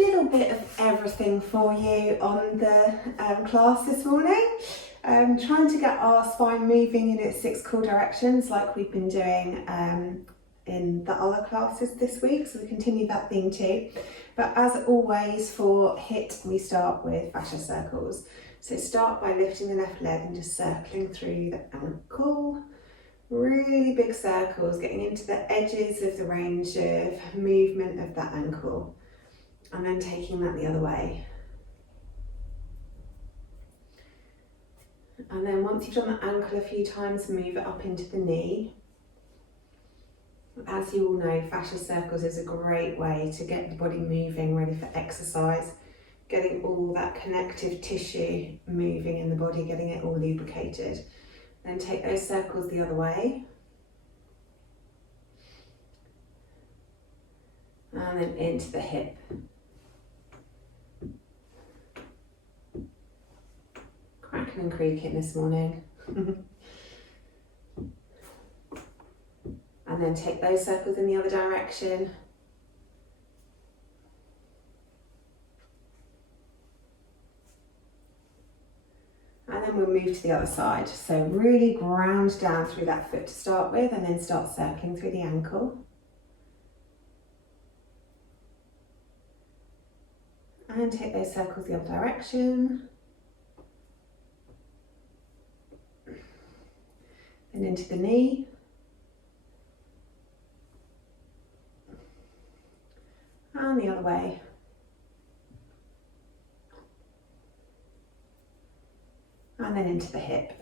little bit of everything for you on the class this morning. Trying to get our spine moving in its 6 core directions like we've been doing in the other classes this week, so we continue that theme too. But as always for HIIT, we start with fascia circles. So start by lifting the left leg and just circling through the ankle. Really big circles, getting into the edges of the range of movement of that ankle. And then taking that the other way. And then once you've done the ankle a few times, move it up into the knee. As you all know, fascia circles is a great way to get the body moving, ready for exercise, getting all that connective tissue moving in the body, getting it all lubricated. Then take those circles the other way. And then into the hip. Cracking and creaking this morning. And then take those circles in the other direction. And then we'll move to the other side. So really ground down through that foot to start with, and then start circling through the ankle. And take those circles the other direction. And into the knee. And the other way. And then into the hip.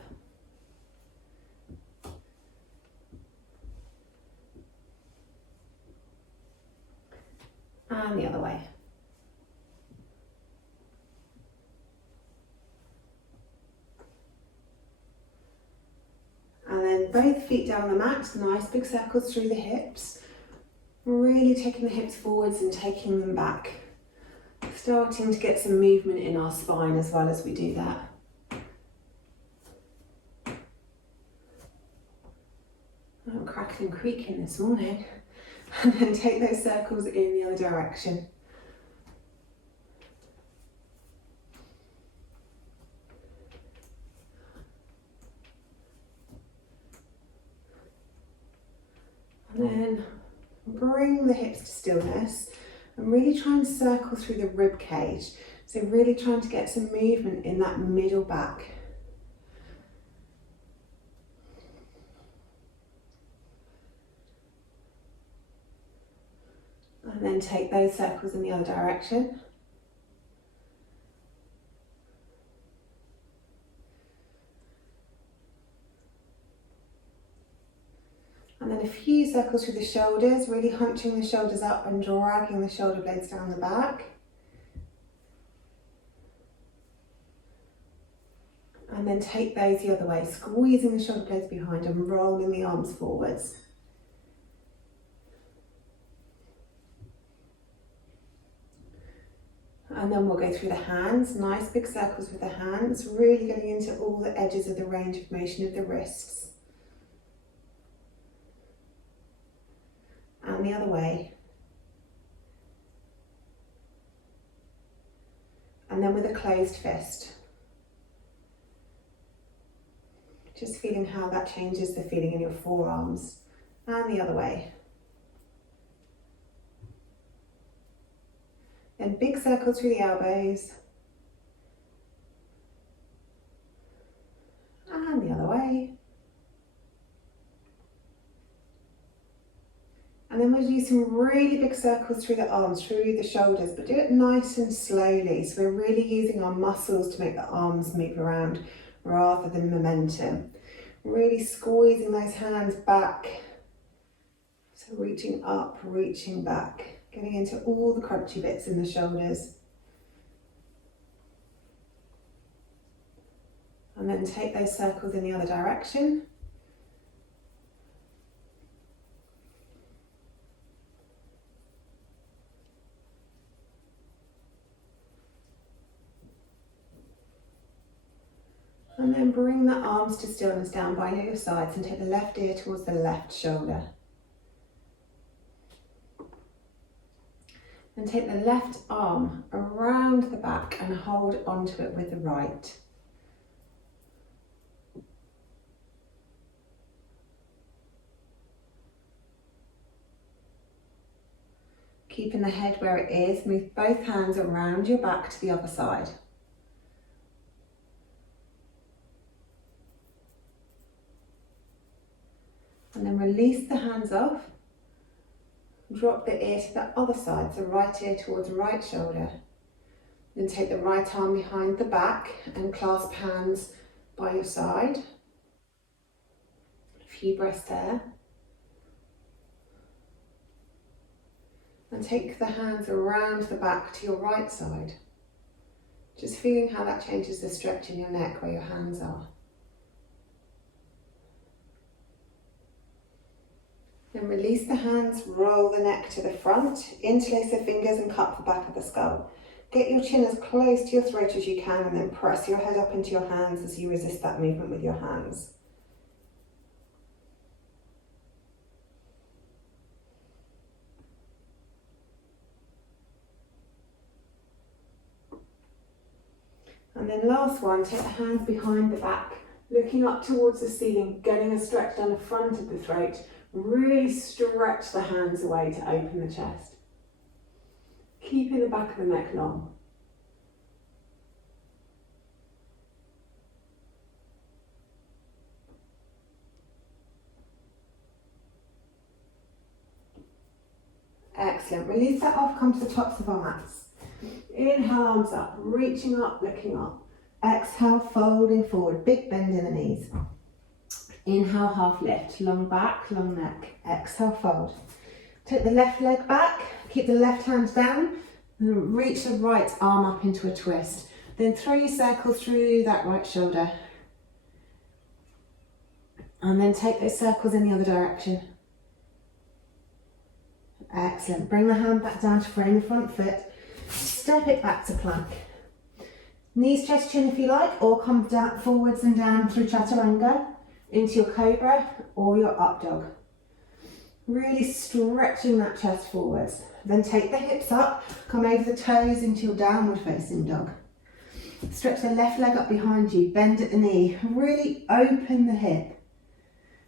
And the other way. And then both feet down on the mat, nice big circles through the hips. Really taking the hips forwards and taking them back. Starting to get some movement in our spine as well as we do that. I'm cracking and creaking this morning. And then take those circles in the other direction. And then bring the hips to stillness and really try and circle through the rib cage. So really trying to get some movement in that middle back. And then take those circles in the other direction. And then a few circles through the shoulders, really hunching the shoulders up and dragging the shoulder blades down the back. And then take those the other way, squeezing the shoulder blades behind and rolling the arms forwards. And then we'll go through the hands, nice big circles with the hands, really getting into all the edges of the range of motion of the wrists. And the other way. And then with a closed fist. Just feeling how that changes the feeling in your forearms. And the other way. Then big circles through the elbows. And the other way. And then we'll do some really big circles through the arms, through the shoulders, but do it nice and slowly. So we're really using our muscles to make the arms move around rather than momentum. Really squeezing those hands back. So reaching up, reaching back, getting into all the crunchy bits in the shoulders. And then take those circles in the other direction. And then bring the arms to stillness down by your sides and take the left ear towards the left shoulder. Then take the left arm around the back and hold onto it with the right. Keeping the head where it is, move both hands around your back to the other side. And then release the hands off. Drop the ear to the other side, so right ear towards right shoulder. Then take the right arm behind the back and clasp hands by your side. A few breaths there. And take the hands around the back to your right side. Just feeling how that changes the stretch in your neck where your hands are. Then release the hands, roll the neck to the front, interlace the fingers and cup the back of the skull. Get your chin as close to your throat as you can and then press your head up into your hands as you resist that movement with your hands. And then last one, take the hands behind the back, looking up towards the ceiling, getting a stretch down the front of the throat. Really stretch the hands away to open the chest. Keeping the back of the neck long. Excellent. Release that off, come to the tops of our mats. Inhale, arms up, reaching up, looking up. Exhale, folding forward, big bend in the knees. Inhale, half lift, long back, long neck. Exhale, fold. Take the left leg back, keep the left hand down, and reach the right arm up into a twist. Then 3 circles through that right shoulder. And then take those circles in the other direction. Excellent. Bring the hand back down to frame the front foot. Step it back to plank. Knees, chest, chin if you like, or come down, forwards and down through chaturanga into your cobra or your up dog. Really stretching that chest forwards. Then take the hips up, come over the toes into your downward facing dog. Stretch the left leg up behind you, bend at the knee, really open the hip.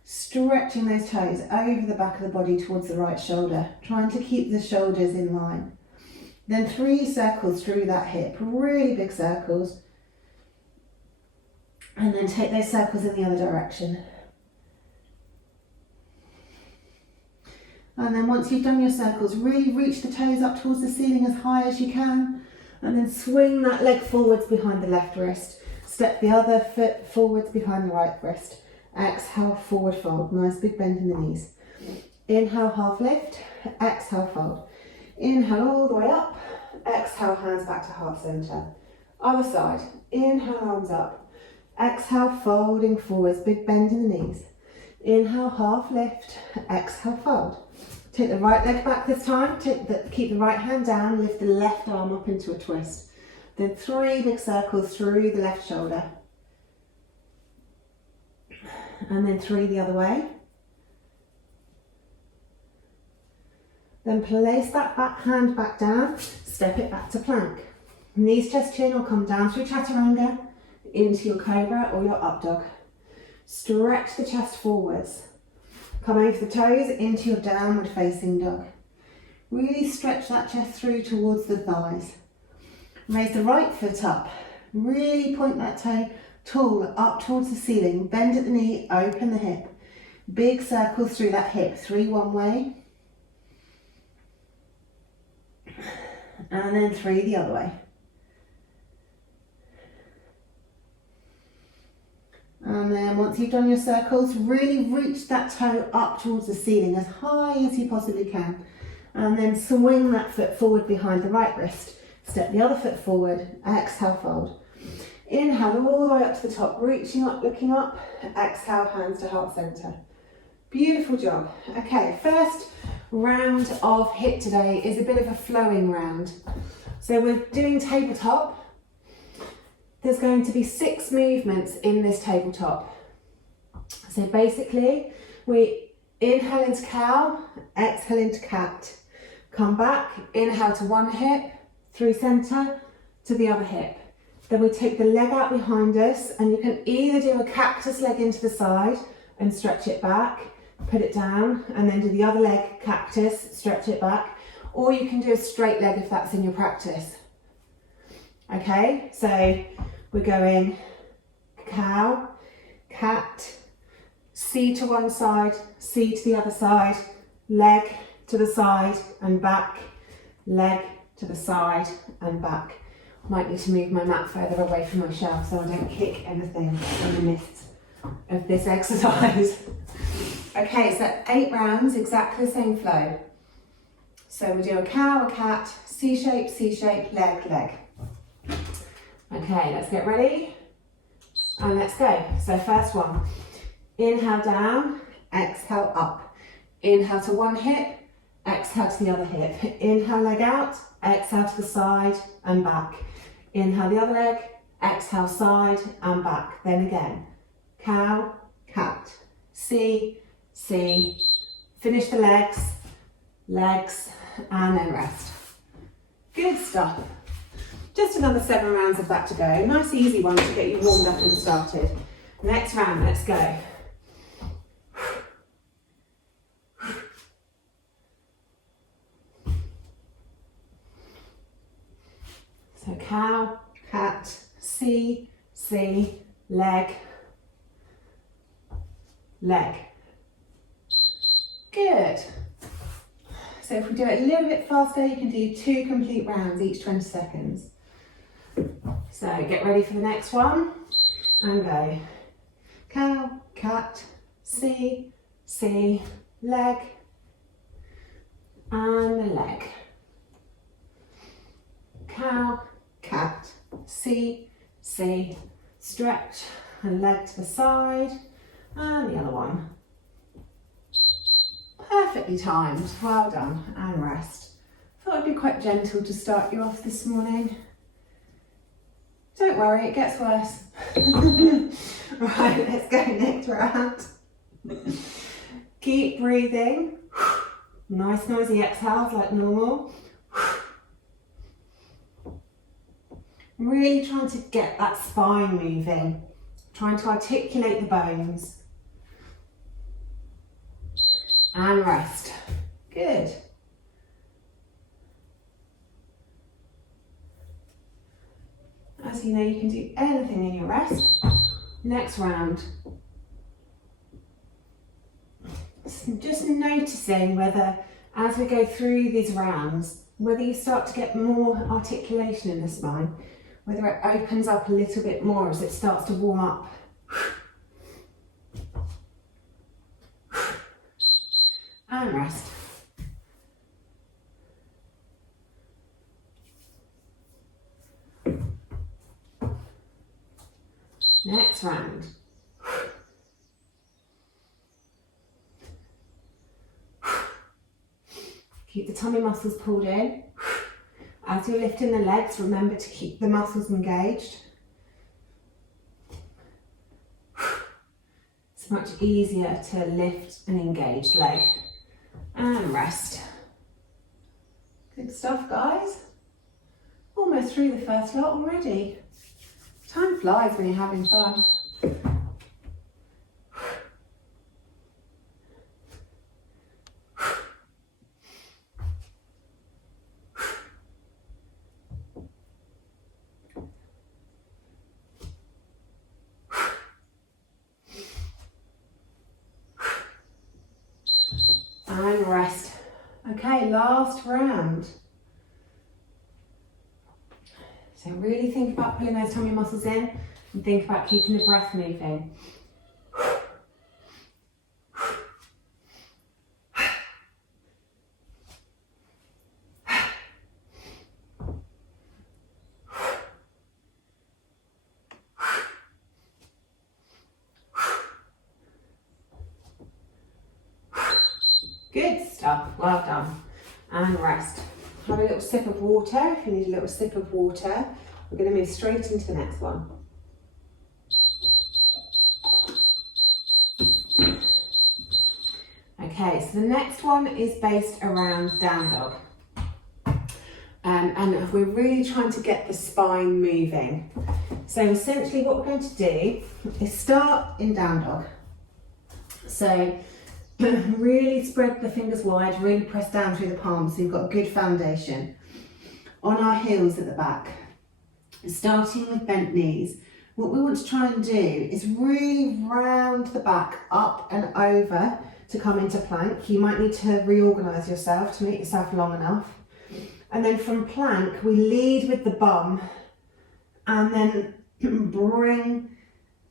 Stretching those toes over the back of the body towards the right shoulder, trying to keep the shoulders in line. Then 3 circles through that hip, really big circles. And then take those circles in the other direction. And then once you've done your circles, really reach the toes up towards the ceiling as high as you can. And then swing that leg forwards behind the left wrist. Step the other foot forwards behind the right wrist. Exhale, forward fold. Nice big bend in the knees. Inhale, half lift. Exhale, fold. Inhale all the way up. Exhale, hands back to heart center. Other side. Inhale, arms up. Exhale, folding forwards. Big bend in the knees. Inhale, half lift. Exhale, fold. Take the right leg back this time. Keep the right hand down. Lift the left arm up into a twist. Then 3 big circles through the left shoulder. And then 3 the other way. Then place that back hand back down, step it back to plank. Knees, chest, chin, or come down through chaturanga into your cobra or your up dog. Stretch the chest forwards. Come over the toes into your downward facing dog. Really stretch that chest through towards the thighs. Raise the right foot up. Really point that toe tall up towards the ceiling. Bend at the knee, open the hip. Big circles through that hip. 3 one way. And then 3 the other way. And then once you've done your circles, really reach that toe up towards the ceiling as high as you possibly can. And then swing that foot forward behind the right wrist. Step the other foot forward, exhale, fold. Inhale all the way up to the top, reaching up, looking up. Exhale, hands to heart center. Beautiful job. Okay, first round of HIIT today is a bit of a flowing round. So we're doing tabletop. There's going to be 6 movements in this tabletop. So basically, we inhale into cow, exhale into cat. Come back, inhale to one hip, through center, to the other hip. Then we take the leg out behind us, and you can either do a cactus leg into the side and stretch it back, put it down, and then do the other leg, cactus, stretch it back, or you can do a straight leg if that's in your practice. Okay, so we're going cow, cat, C to one side, C to the other side, leg to the side and back, leg to the side and back. Might need to move my mat further away from my shelf so I don't kick anything in the midst of this exercise. Okay, so 8 rounds, exactly the same flow. So we do a cow, a cat, C shape, leg, leg. Okay, let's get ready and let's go. So first one, inhale down, exhale up. Inhale to one hip, exhale to the other hip. Inhale, leg out, exhale to the side and back. Inhale the other leg, exhale side and back. Then again, cow, cat, C, C. Finish the legs, legs, and then rest. Good stuff. Just another 7 rounds of that to go. Nice easy one to get you warmed up and started. Next round, let's go. So cow, cat, C, C, leg, leg. Good. So if we do it a little bit faster, you can do 2 complete rounds, each 20 seconds. So get ready for the next one and go. Cow, cat, C, C, leg, and the leg. Cow, cat, C, C, stretch and leg to the side, and the other one. Perfectly timed, well done, and rest. Thought I'd be quite gentle to start you off this morning. Don't worry, it gets worse. Right, let's go next round. Keep breathing. Nice noisy exhales like normal. Really trying to get that spine moving. Trying to articulate the bones. And rest. Good. As you know, you can do anything in your rest. Next round. Just noticing whether, as we go through these rounds, whether you start to get more articulation in the spine, whether it opens up a little bit more as it starts to warm up. And rest. Next round. Keep the tummy muscles pulled in. As you're lifting the legs, remember to keep the muscles engaged. It's much easier to lift an engaged leg. And rest. Good stuff, guys. Almost through the first lot already. Time flies when you're having fun. And rest. Okay, last round. So really think about pulling those tummy muscles in and think about keeping the breath moving. Good stuff, well done. And rest. Have a little sip of water. If you need a little sip of water, we're going to move straight into the next one. Okay, so the next one is based around down dog. And we're really trying to get the spine moving. So essentially what we're going to do is start in down dog. So really spread the fingers wide, really press down through the palms so you've got a good foundation. On our heels at the back, starting with bent knees. What we want to try and do is really round the back up and over to come into plank. You might need to reorganise yourself to make yourself long enough. And then from plank, we lead with the bum and then bring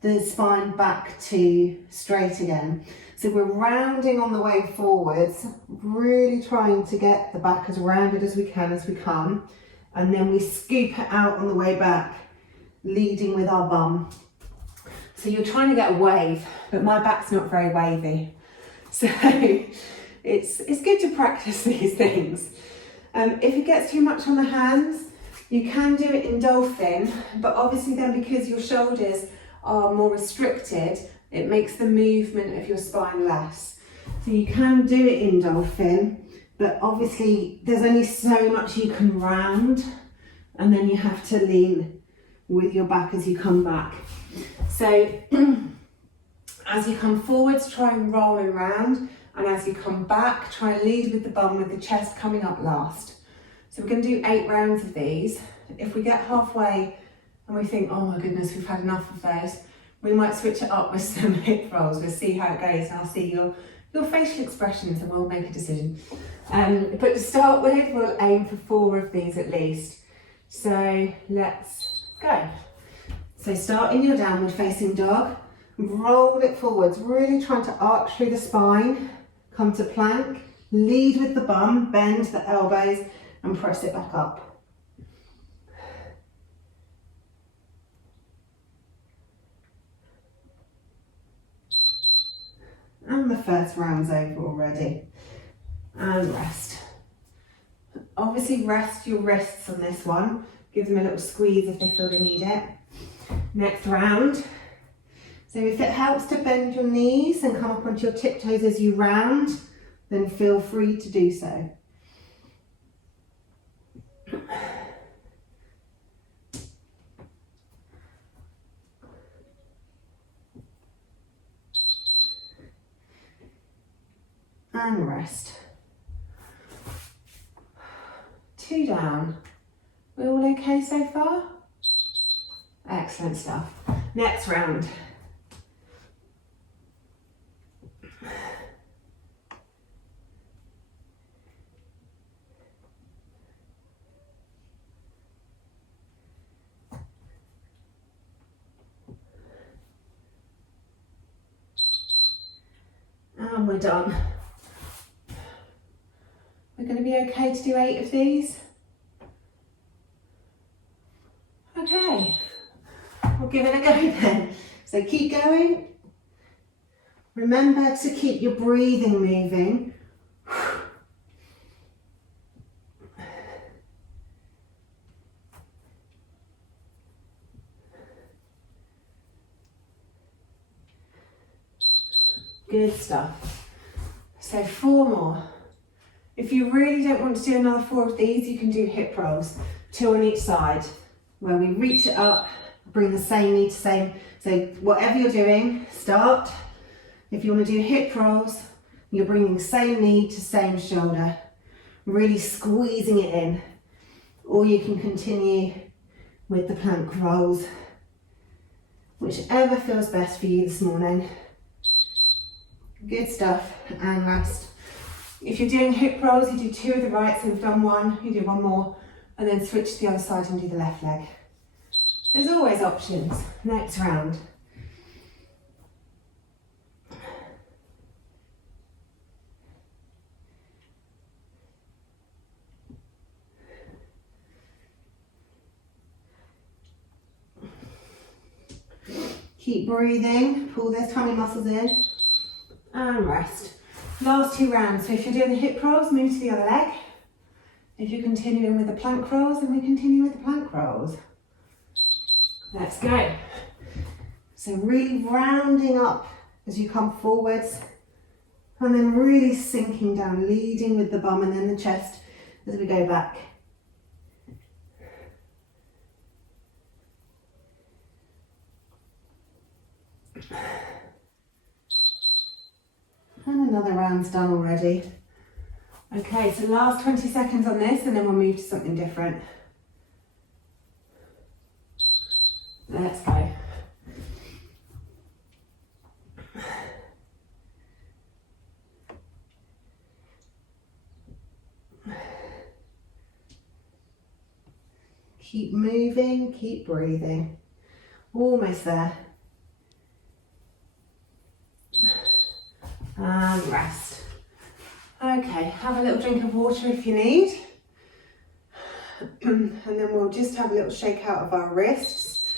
the spine back to straight again. So we're rounding on the way forwards, really trying to get the back as rounded as we can as we come. And then we scoop it out on the way back, leading with our bum. So you're trying to get a wave, but my back's not very wavy. So it's good to practice these things. If it gets too much on the hands, you can do it in dolphin, but obviously then because your shoulders are more restricted, it makes the movement of your spine less. So you can do it in dolphin, but obviously there's only so much you can round, and then you have to lean with your back as you come back. So as you come forwards, try and roll and round, and as you come back, try and lead with the bum with the chest coming up last. So we're going to do 8 rounds of these. If we get halfway and we think, oh my goodness, we've had enough of those, we might switch it up with some hip rolls. We'll see how it goes, and I'll see your facial expressions and we'll make a decision. But to start with, we'll aim for 4 of these at least. So let's go. So start in your downward facing dog, roll it forwards, really trying to arch through the spine, come to plank, lead with the bum, bend the elbows and press it back up. And the first round's over already. And rest. Obviously rest your wrists on this one. Give them a little squeeze if they feel they need it. Next round. So if it helps to bend your knees and come up onto your tiptoes as you round, then feel free to do so. And rest. 2 down. We all okay so far? Excellent stuff. Next round. And we're done. We're going to be okay to do 8 of these. Okay, we'll give it a go then. So keep going. Remember to keep your breathing moving. Good stuff. So 4 more. If you really don't want to do another 4 of these, you can do hip rolls, 2 on each side, where we reach it up, bring the same knee to same. So whatever you're doing, start. If you want to do hip rolls, you're bringing same knee to same shoulder, really squeezing it in. Or you can continue with the plank rolls, whichever feels best for you this morning. Good stuff, and rest. If you're doing hip rolls, you do 2 of the right, so we've done 1, you do 1 more, and then switch to the other side and do the left leg. There's always options. Next round. Keep breathing, pull those tummy muscles in, and rest. Last 2 rounds, so if you're doing the hip rolls, move to the other leg. If you're continuing with the plank rolls, then we continue with the plank rolls. Let's go. So really rounding up as you come forwards, and then really sinking down, leading with the bum and then the chest as we go back. And another round's done already. Okay, so last 20 seconds on this and then we'll move to something different. Let's go. Keep moving, keep breathing. Almost there. And rest. Okay, have a little drink of water if you need. And then we'll just have a little shake out of our wrists.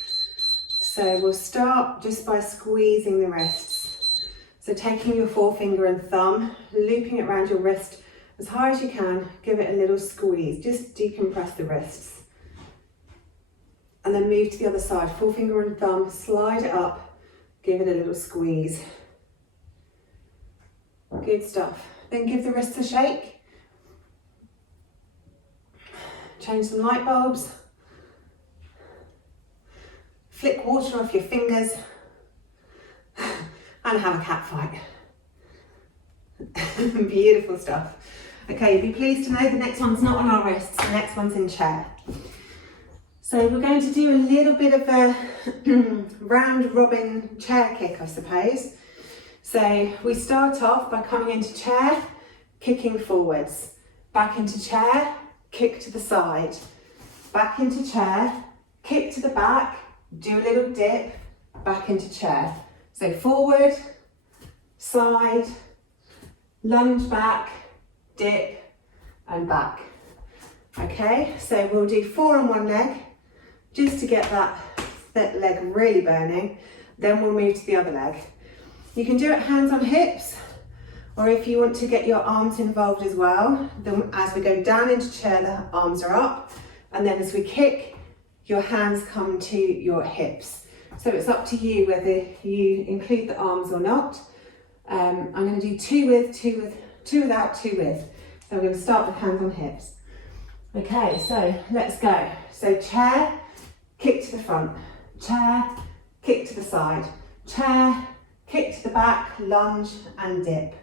So we'll start just by squeezing the wrists. So taking your forefinger and thumb, looping it around your wrist as high as you can, give it a little squeeze, just decompress the wrists. And then move to the other side, forefinger and thumb, slide it up, give it a little squeeze. Good stuff. Then give the wrists a shake. Change some light bulbs. Flick water off your fingers. And have a cat fight. Beautiful stuff. Okay, you'll be pleased to know the next one's not on our wrists, the next one's in chair. So we're going to do a little bit of a round robin chair kick, I suppose. So we start off by coming into chair, kicking forwards, back into chair, kick to the side, back into chair, kick to the back, do a little dip, back into chair. So forward, side, lunge back, dip and back. Okay, so we'll do 4 on one leg, just to get that leg really burning. Then we'll move to the other leg. You can do it hands on hips, or if you want to get your arms involved as well, then as we go down into chair, the arms are up, and then as we kick, your hands come to your hips. So it's up to you whether you include the arms or not. I'm going to do 2 with, 2 with, 2 without, 2 with. So we're going to start with hands on hips. Okay, so let's go. So chair, kick to the front, chair, kick to the side, chair, kick to the back, lunge and dip.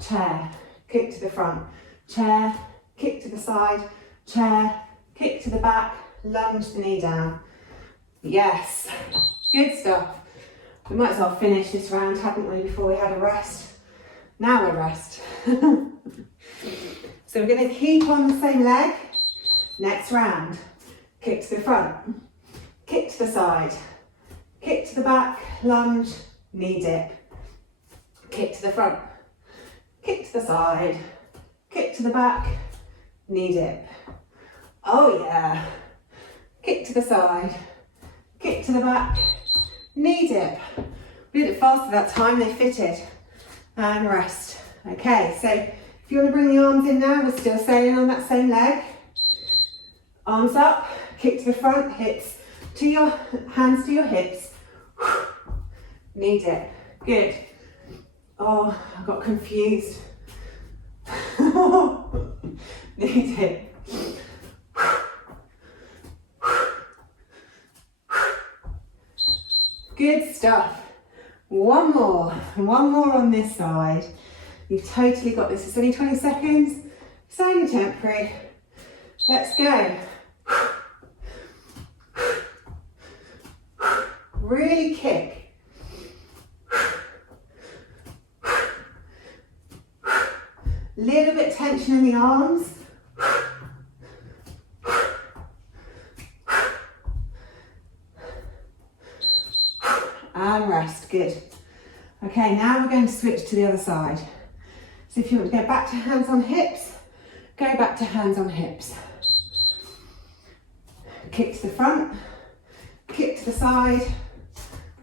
Chair, kick to the front, chair, kick to the side, chair, kick to the back, lunge the knee down. Yes, good stuff. We might as well finish this round, haven't we, before we had a rest. Now we'll rest. So we're going to keep on the same leg. Next round, kick to the front, kick to the side, kick to the back, lunge, knee dip. Kick to the front, kick to the side, kick to the back, knee dip. Oh yeah. Kick to the side, kick to the back, knee dip. We did it faster that time, they fitted. And rest. Okay, so if you want to bring the arms in now, we're still sailing on that same leg. Arms up, kick to the front, hips to your hands to your hips. Knee dip. Good. Oh, I got confused. Knee dip. Good stuff. One more on this side. You've totally got this. It's only 20 seconds. It's only temporary. Let's go. Really kick. Little bit tension in the arms. And rest, good. Okay, now we're going to switch to the other side. So if you want to go back to hands on hips, go back to hands on hips. Kick to the front, kick to the side,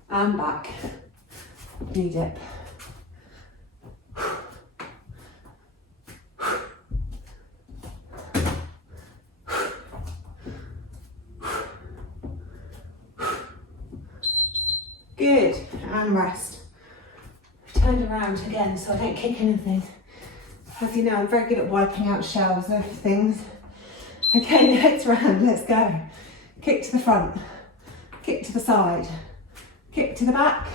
and back. Knee dip. Good, and rest. Turned around again so I don't kick anything. As you know, I'm very good at wiping out shells of things. Okay, next round, let's go. Kick to the front, kick to the side, kick to the back,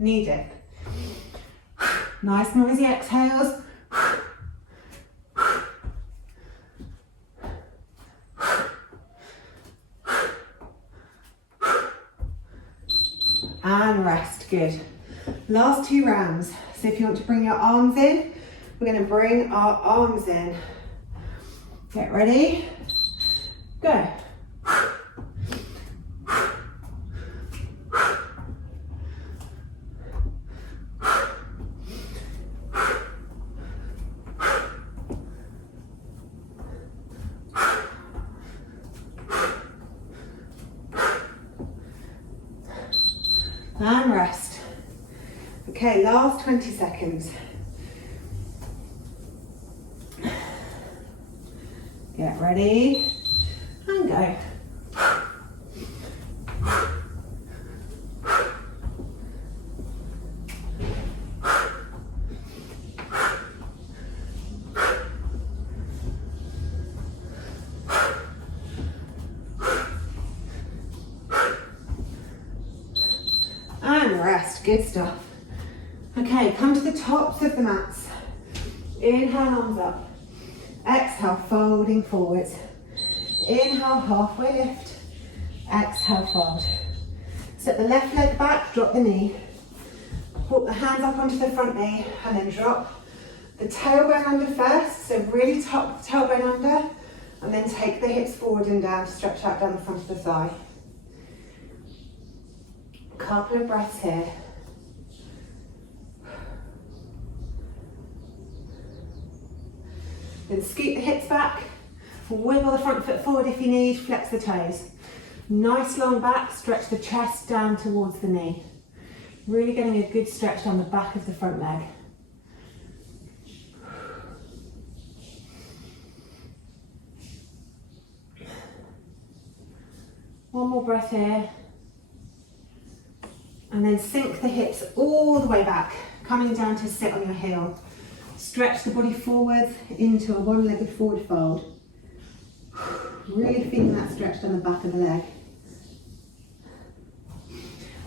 knee dip. Nice noisy exhales. And rest, good. Last 2 rounds. So if you want to bring your arms in, we're going to bring our arms in. Get ready, go. And rest. Okay, last 20 seconds. Get ready and go. And rest, good stuff. Okay, come to the tops of the mats. Inhale, arms up. Exhale, folding forwards. Inhale, halfway lift. Exhale, fold. Set the left leg back, drop the knee. Walk the hands up onto the front knee and then drop the tailbone under first. So really tuck the tailbone under and then take the hips forward and down to stretch out down the front of the thigh. Couple of breaths here. Then scoot the hips back, wiggle the front foot forward if you need, flex the toes. Nice long back, stretch the chest down towards the knee. Really getting a good stretch down the back of the front leg. One more breath here. And then sink the hips all the way back, coming down to sit on your heel. Stretch the body forward into a one-legged forward fold. Really feeling that stretch down the back of the leg.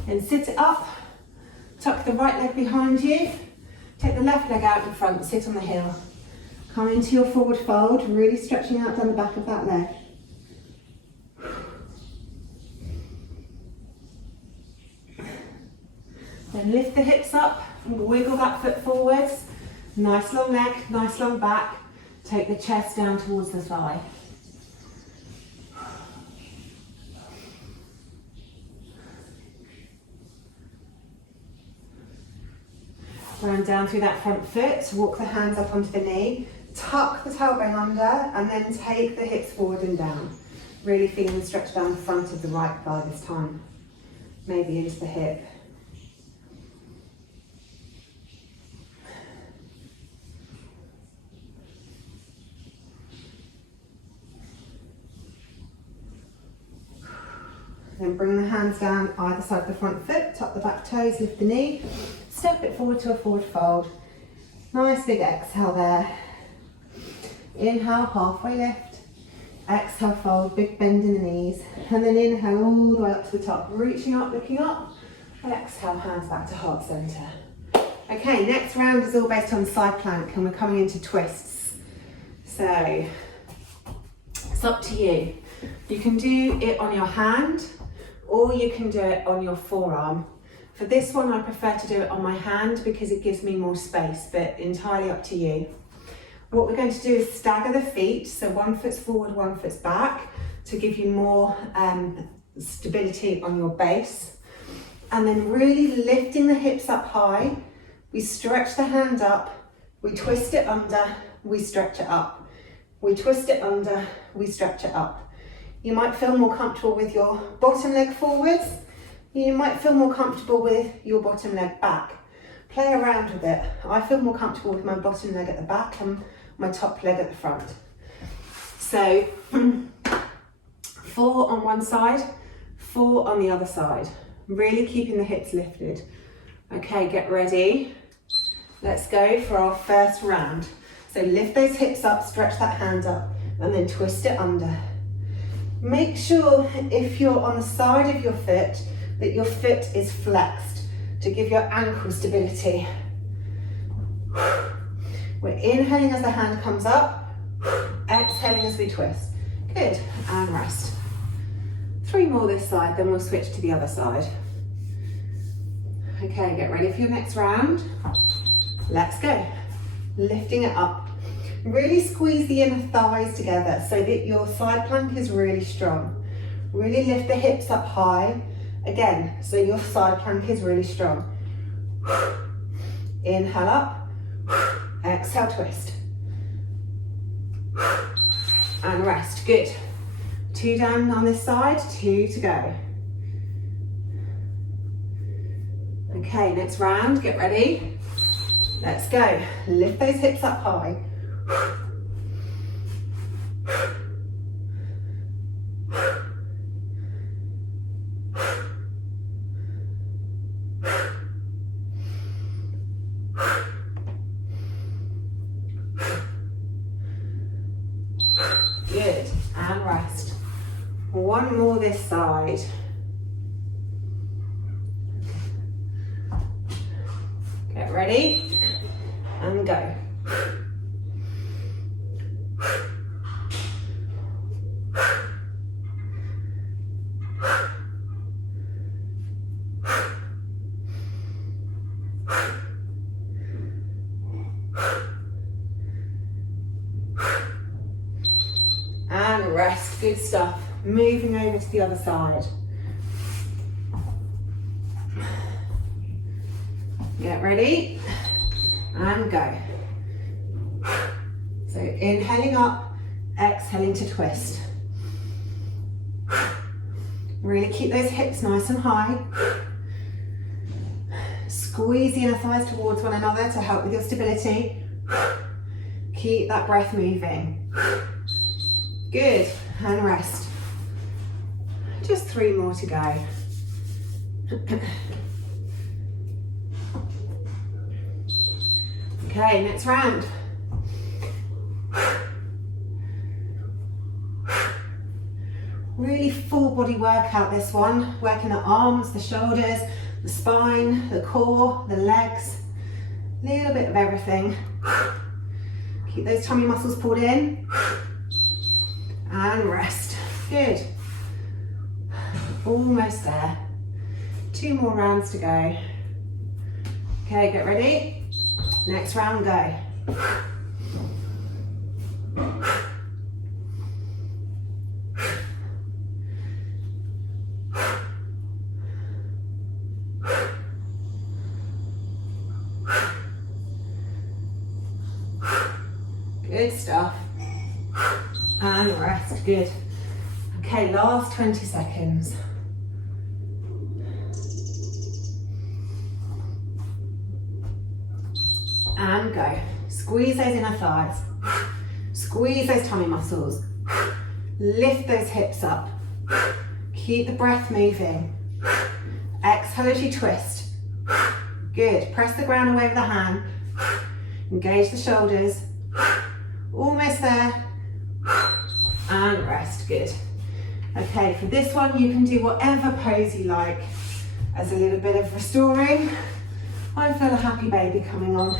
Then sit it up, tuck the right leg behind you, take the left leg out in front, sit on the heel. Come into your forward fold, really stretching out down the back of that leg. Then lift the hips up and wiggle that foot forwards. Nice long neck, nice long back. Take the chest down towards the thigh. Round down through that front foot, walk the hands up onto the knee, tuck the tailbone under and then take the hips forward and down. Really feeling the stretch down the front of the right thigh this time. Maybe into the hip. Then bring the hands down either side of the front foot, tuck the back toes, lift the knee, step it forward to a forward fold. Nice big exhale there. Inhale, halfway lift. Exhale, fold, big bend in the knees. And then inhale all the way up to the top, reaching up, looking up. Exhale, hands back to heart center. Okay, next round is all based on side plank and we're coming into twists. So, it's up to you. You can do it on your hand or you can do it on your forearm. For this one, I prefer to do it on my hand because it gives me more space, but entirely up to you. What we're going to do is stagger the feet, so one foot's forward, one foot's back, to give you more stability on your base. And then really lifting the hips up high, we stretch the hand up, we twist it under, we stretch it up. We twist it under, we stretch it up. You might feel more comfortable with your bottom leg forwards. You might feel more comfortable with your bottom leg back. Play around with it. I feel more comfortable with my bottom leg at the back and my top leg at the front. So 4 on one side, 4 on the other side. Really keeping the hips lifted. Okay, get ready. Let's go for our first round. So lift those hips up, stretch that hand up, and then twist it under. Make sure if you're on the side of your foot, that your foot is flexed. to give your ankle stability. We're inhaling as the hand comes up, exhaling as we twist. Good, and rest. 3 more this side, then we'll switch to the other side. Okay, get ready for your next round. Let's go. Lifting it up. Really squeeze the inner thighs together so that your side plank is really strong. Really lift the hips up high. Again, so your side plank is really strong. Inhale up, exhale, twist. And rest, good. 2 down on this side, 2 to go. Okay, next round, get ready. Let's go. Lift those hips up high. Good, and rest. 1 more this side. Get ready, and go. And rest, good stuff. Moving over to the other side. Get ready, and go. So inhaling up, exhaling to twist. Really keep those hips nice and high. Squeeze the inner thighs towards one another to help with your stability. Keep that breath moving. Good, and rest. Just 3 more to go. Okay, next round. Really full body workout this one. Working the arms, the shoulders, the spine, the core, the legs. A little bit of everything. Keep those tummy muscles pulled in. And rest. Good. Almost there. 2 more rounds to go. Okay, get ready. Next round, go. Good stuff. And rest, good. Okay, last 20 seconds. And go. Squeeze those inner thighs. Squeeze those tummy muscles. Lift those hips up. Keep the breath moving. Exhale as you twist. Good. Press the ground away with the hand. Engage the shoulders. Almost there. And rest. Good. Okay, for this one you can do whatever pose you like. As a little bit of restoring. I feel a happy baby coming on.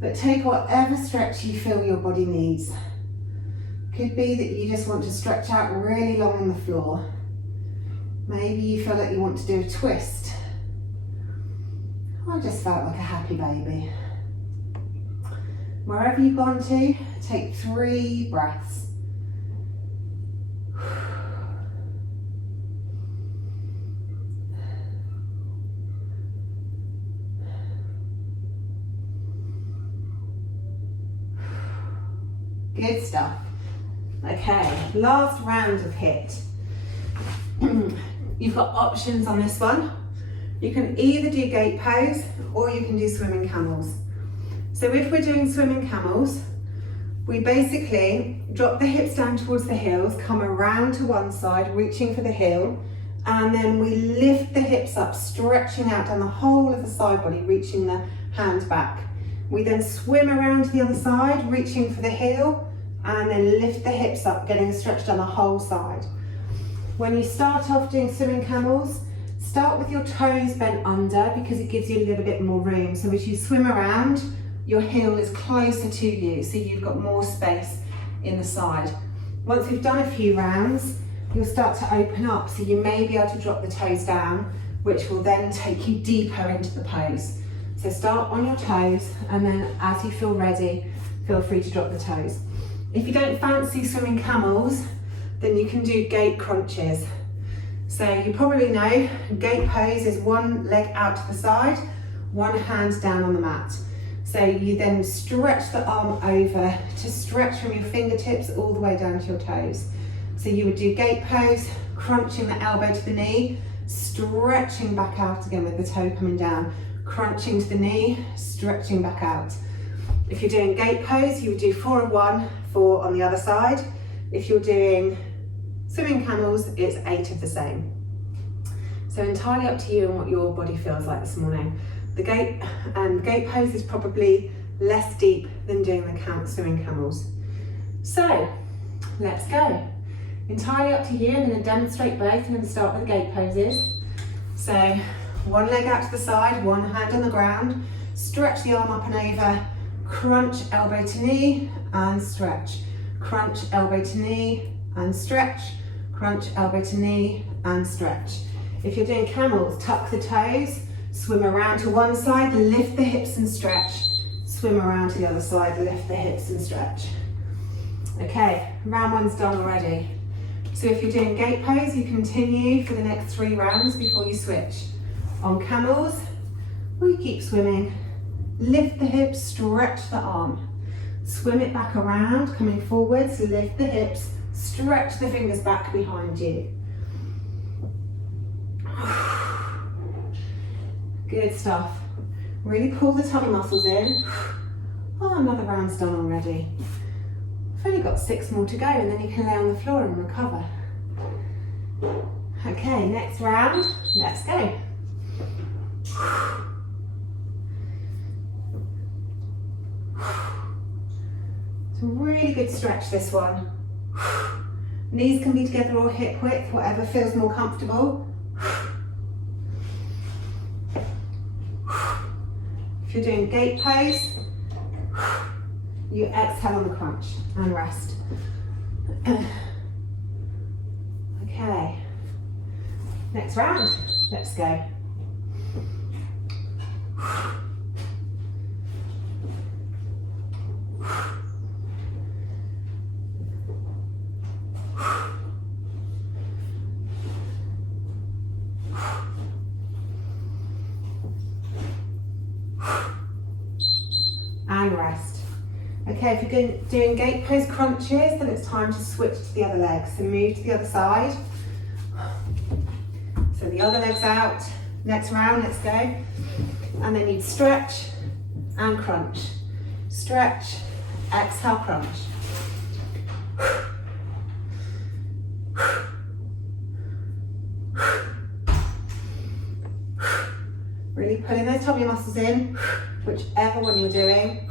But take whatever stretch you feel your body needs. Could be that you just want to stretch out really long on the floor. Maybe you feel like you want to do a twist. I just felt like a happy baby. Wherever you've gone to, take 3 breaths. Good stuff. Okay, last round of HIIT. You've got options on this one. You can either do gate pose or you can do swimming camels. So if we're doing swimming camels, we basically drop the hips down towards the heels, come around to one side, reaching for the heel, and then we lift the hips up, stretching out down the whole of the side body, reaching the hand back. We then swim around to the other side, reaching for the heel, and then lift the hips up, getting a stretch down the whole side. When you start off doing swimming camels, start with your toes bent under because it gives you a little bit more room. So as you swim around, your heel is closer to you, so you've got more space in the side. Once we've done a few rounds, you'll start to open up, so you may be able to drop the toes down, which will then take you deeper into the pose. So start on your toes, and then as you feel ready, feel free to drop the toes. If you don't fancy swimming camels, then you can do gate crunches. So you probably know gate pose is one leg out to the side, one hand down on the mat. So you then stretch the arm over to stretch from your fingertips all the way down to your toes. So you would do gate pose, crunching the elbow to the knee, stretching back out again with the toe coming down, crunching to the knee, stretching back out. If you're doing gate pose, you would do 4 of one, 4 on the other side. If you're doing swimming camels, it's 8 of the same. So entirely up to you and what your body feels like this morning. The gate pose is probably less deep than doing the swimming camels. So let's go. Entirely up to you. I'm going to demonstrate both. I'm going to start with the gate poses. So one leg out to the side, one hand on the ground, stretch the arm up and over, crunch elbow to knee and stretch, crunch elbow to knee and stretch, crunch elbow to knee and stretch. If you're doing camels, tuck the toes, swim around to one side, lift the hips and stretch, swim around to the other side, lift the hips and stretch. Okay, round 1's done already. So if you're doing gate pose, you continue for the next 3 rounds before you switch. On camels, we keep swimming, lift the hips, stretch the arm, swim it back around, coming forwards, lift the hips, stretch the fingers back behind you. Good stuff. Really pull the tummy muscles in. Oh, another round's done already. I've only got 6 more to go, and then you can lay on the floor and recover. Okay, next round, let's go. It's a really good stretch, this one. Knees can be together or hip width, whatever feels more comfortable. If you're doing gate pose, you exhale on the crunch and rest. Okay, next round, let's go. And rest. Okay, if you're doing gate pose crunches, then it's time to switch to the other leg. So move to the other side. So the other leg's out. Next round, let's go. And then you'd stretch and crunch. Stretch, exhale, crunch. Really pulling those tummy muscles in, whichever one you're doing.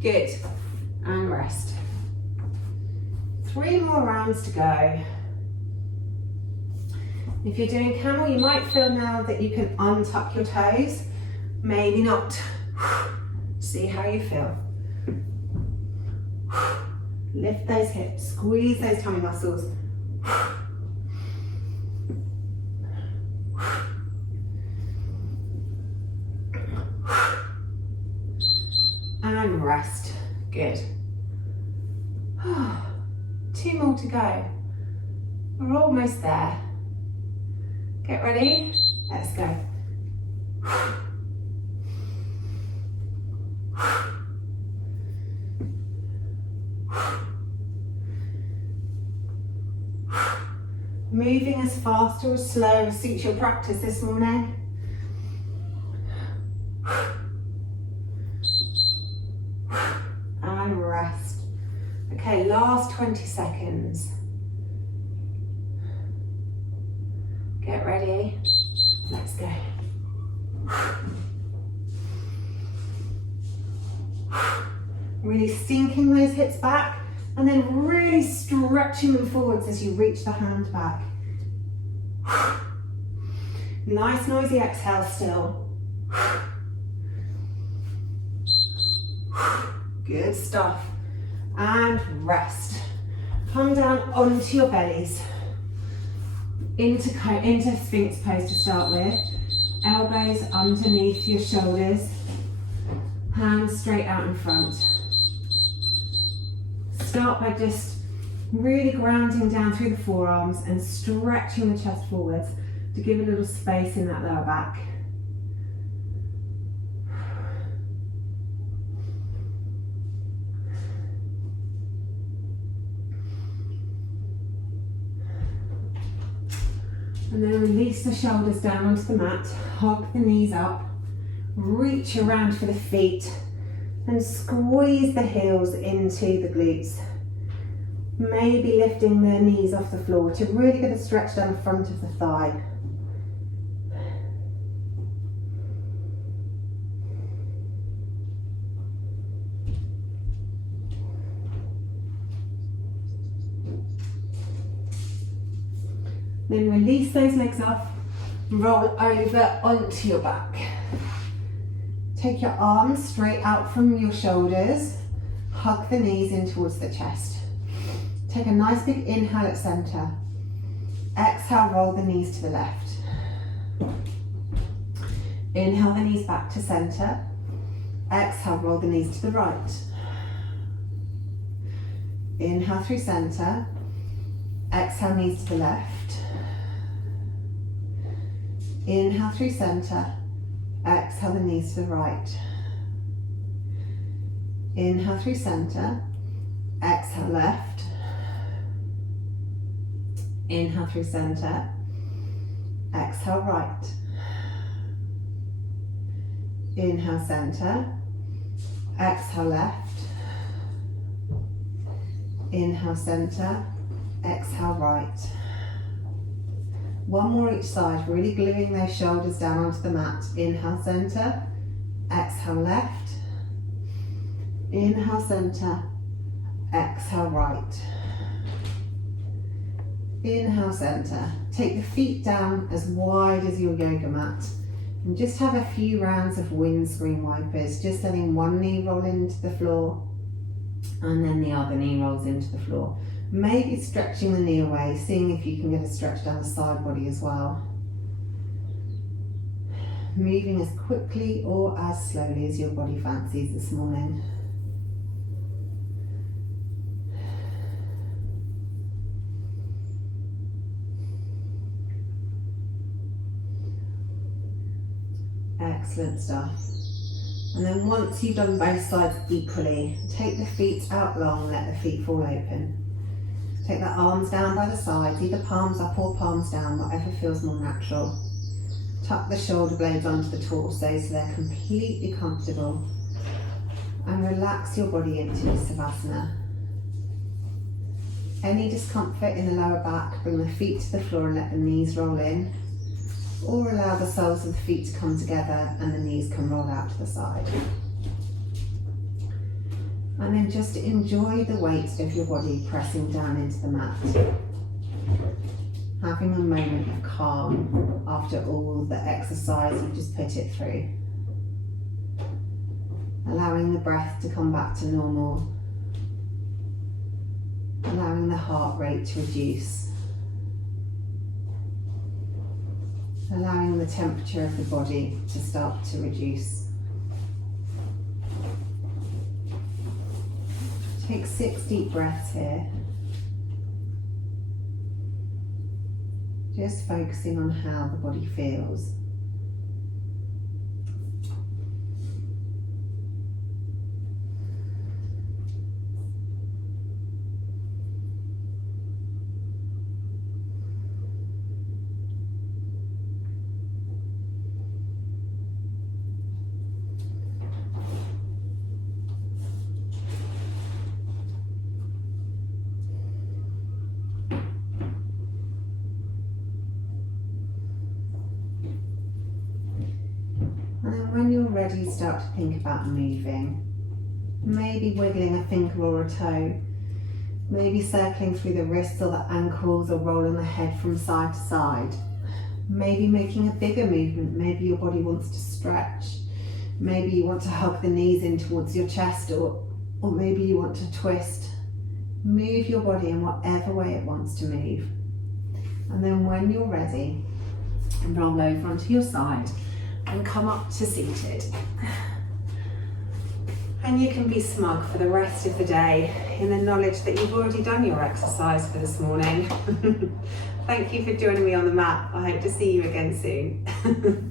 Good, and rest. 3 more rounds to go. If you're doing camel, you might feel now that you can untuck your toes. Maybe not. See how you feel. Lift those hips, squeeze those tummy muscles. And rest. Good. 2 more to go. We're almost there. Get ready. Let's go. Moving as fast or as slow as suits your practice this morning. And rest. Okay, last 20 seconds. Get ready. Let's go. Really sinking those hips back and then really stretching them forwards as you reach the hand back. Nice noisy exhale still. Good stuff. And rest. Come down onto your bellies. Into Sphinx pose to start with. Elbows underneath your shoulders. Hands straight out in front. Start by just really grounding down through the forearms and stretching the chest forwards to give a little space in that lower back. And then release the shoulders down onto the mat, hug the knees up, reach around for the feet and squeeze the heels into the glutes. Maybe lifting the knees off the floor to really get a stretch down the front of the thigh. Then release those legs off, roll over onto your back. Take your arms straight out from your shoulders, hug the knees in towards the chest. Take a nice big inhale at center. Exhale, roll the knees to the left. Inhale the knees back to center. Exhale, roll the knees to the right. Inhale through center. Exhale, knees to the left. Inhale through center. Exhale the knees to the right. Inhale through center. Exhale left. Inhale through center. Exhale right. Inhale center. Exhale left. Inhale center. Exhale right. One more each side, really gluing those shoulders down onto the mat. Inhale center, exhale left, inhale center, exhale right. Inhale center. Take the feet down as wide as your yoga mat and just have a few rounds of windscreen wipers, just letting one knee roll into the floor and then the other knee rolls into the floor. Maybe stretching the knee away, seeing if you can get a stretch down the side body as well. Moving as quickly or as slowly as your body fancies this morning. Excellent stuff. And then once you've done both sides equally, take the feet out long, let the feet fall open. Take the arms down by the sides, either palms up or palms down, whatever feels more natural. Tuck the shoulder blades onto the torso so they're completely comfortable. And relax your body into Savasana. Any discomfort in the lower back, bring the feet to the floor and let the knees roll in. Or allow the soles of the feet to come together and the knees can roll out to the side. And then just enjoy the weight of your body pressing down into the mat. Having a moment of calm after all the exercise you've just put it through. Allowing the breath to come back to normal. Allowing the heart rate to reduce. Allowing the temperature of the body to start to reduce. Take 6 deep breaths here. Just focusing on how the body feels. When you're ready, start to think about moving. Maybe wiggling a finger or a toe. Maybe circling through the wrists or the ankles or rolling the head from side to side. Maybe making a bigger movement. Maybe your body wants to stretch. Maybe you want to hug the knees in towards your chest, or maybe you want to twist. Move your body in whatever way it wants to move. And then when you're ready, roll over onto your side and come up to seated. And you can be smug for the rest of the day in the knowledge that you've already done your exercise for this morning. Thank you for joining me on the mat. I hope to see you again soon.